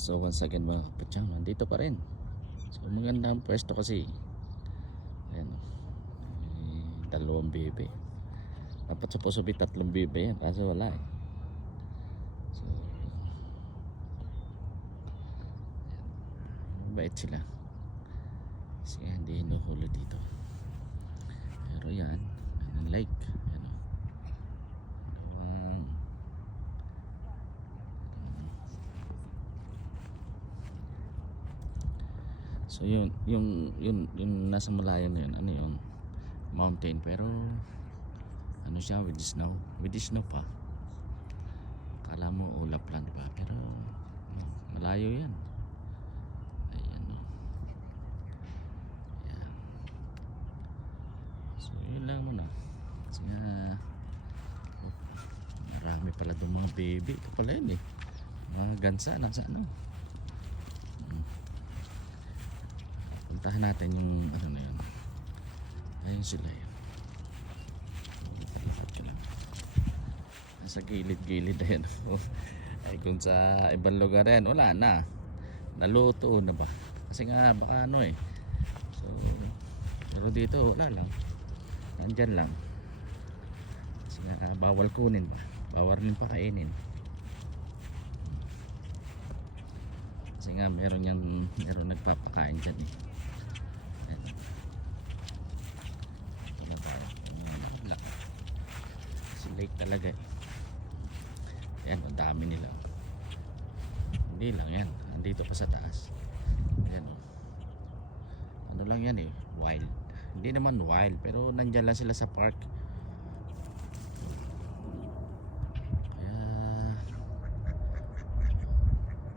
So once again mga kapatsang, nandito pa rin. So maganda ang pwesto kasi. Ayan, dalawang bebe. Dapat supposed to be tatlong bebe yan, kaso wala eh. So mabait sila kasi hindi hinuhuli dito. Pero yan, ang lake. Ayan, dalawang so yung nasa malayo na yun, ano yun, mountain, pero ano siya, with snow pa. Kala mo ulap lang, diba? Pero malayo yan. Ayan, no. Ayan. So yun lang muna kasi nga marami pala doon mga baby. Ito pala yun eh, mga gansa nasa ano. Puntahan natin yung ano na yun. Ayun sila yun. Lakad ka lang. Nasa gilid-gilid na yan. Ay kung sa ibang lugar yan, wala na. Naluto na ba? Kasi nga baka ano eh. So, pero dito wala lang. Nandyan lang. Kasi nga bawal kunin ba? Bawal rin pakainin. Kasi nga meron nagpapakain dyan eh. Lake talaga eh. Yan, ang dami nila. Hindi lang yan, andito pa sa taas. Yan, ano lang yan eh, wild. Hindi naman wild, pero nandyan lang sila sa park.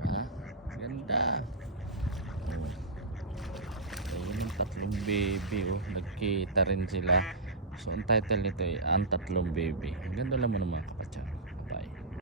Kaya ganda. Ayun yung tatlong baby oh. Nagkita rin sila. So ang title nito ay Ang Tatlong Baby. Ang ganda naman ng mga kapatsang. Bye.